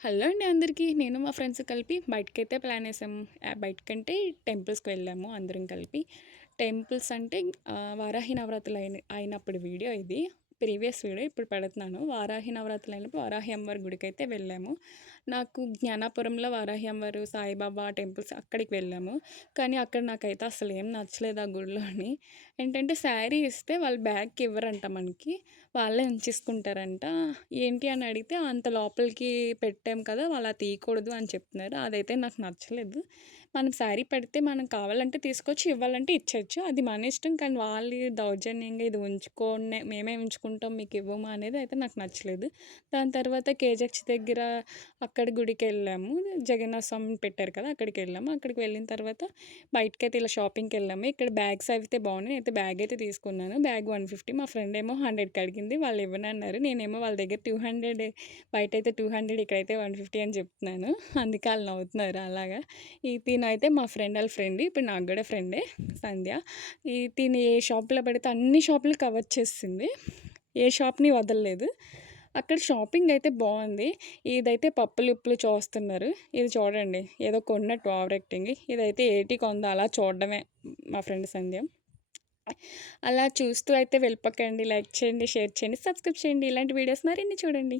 Hello అండి అందరికీ. నేను మా ఫ్రెండ్స్ కలిపి బయటకైతే ప్లాన్ వేసాము. బయటకంటే టెంపుల్స్‌కి వెళ్ళాము అందరం కలిపి. టెంపుల్స్ అంటే వారాహి నవరాత్రులు అయినప్పుడు వీడియో ఇది. ప్రీవియస్ వీడియో ఇప్పుడు పెడుతున్నాను. వారాహి నవరాత్రులు అయినప్పుడు వారాహి అమ్మవారి గుడికైతే వెళ్ళాము. నాకు జ్ఞానాపురంలో వారాహి అమ్మవారు, సాయిబాబా టెంపుల్స్ అక్కడికి వెళ్ళాము. కానీ అక్కడ నాకైతే అసలు ఏం నచ్చలేదు ఆ గుడిలోని. ఏంటంటే శారీ ఇస్తే వాళ్ళు బ్యాగ్‌కి ఇవ్వరంట మనకి. వాళ్ళే ఉంచేసుకుంటారంట. ఏంటి అని అడిగితే అంత లోపలికి పెట్టాం కదా! అలా తీయకూడదు అని చెప్తున్నారు. అదైతే నాకు నచ్చలేదు. మనం శారీ పెడితే మనం కావాలంటే తీసుకోవచ్చు, ఇవ్వాలంటే ఇచ్చేయచ్చు. అది మన ఇష్టం. కానీ వాళ్ళు దౌర్జన్యంగా ఇది ఉంచుకోండి, మేమే ఉంచుకుంటాం మీకు ఇవ్వము అనేది అయితే నాకు నచ్చలేదు. దాని తర్వాత కేజెక్స్ దగ్గర అక్కడ గుడికెళ్ళాము. జగన్నాథ స్వామిని పెట్టారు కదా! అక్కడికెళ్ళాము. అక్కడికి వెళ్ళిన తర్వాత బయటకైతే ఇలా షాపింగ్‌కెళ్ళాము. ఇక్కడ బ్యాగ్స్ అయితే బాగున్నాయి. అయితే బ్యాగ్ అయితే తీసుకున్నాను. బ్యాగ్ 150, మా ఫ్రెండ్ ఏమో 100కి అడిగింది. వాళ్ళు ఇవ్వనన్నారు. నేనేమో వాళ్ళ దగ్గర 200, బయటైతే 200 ఇక్కడైతే 150 అని చెప్తున్నాను. అందుకే ఆళ్ళు నవ్వుతున్నారు అలాగా. తినైతే మా ఫ్రెండ్ ఆళ్ళ ఫ్రెండ్. ఇప్పుడు నాకు కూడా ఫ్రెండే సంధ్య. తిను ఏ షాప్‌లో పెడితే అన్ని షాపులు కవర్ చేసేసింది. ఏ షాప్‌ని వదలలేదు. అక్కడ షాపింగ్ అయితే బాగుంది. ఇదైతే పప్పులు, ఉప్పులు చూస్తున్నారు. ఇది చూడండి ఏదో కొన్నట్టు ఓవర్ యాక్టింగ్. ఇదైతే 80 కొంది అలా చూడడమే మా ఫ్రెండ్ సంధ్య. అలా చూస్తూ అయితే వెళ్ళిపోకండి. లైక్ చేయండి, షేర్ చేయండి, సబ్స్క్రైబ్ చేయండి. ఇలాంటి వీడియోస్ మరిన్ని చూడండి.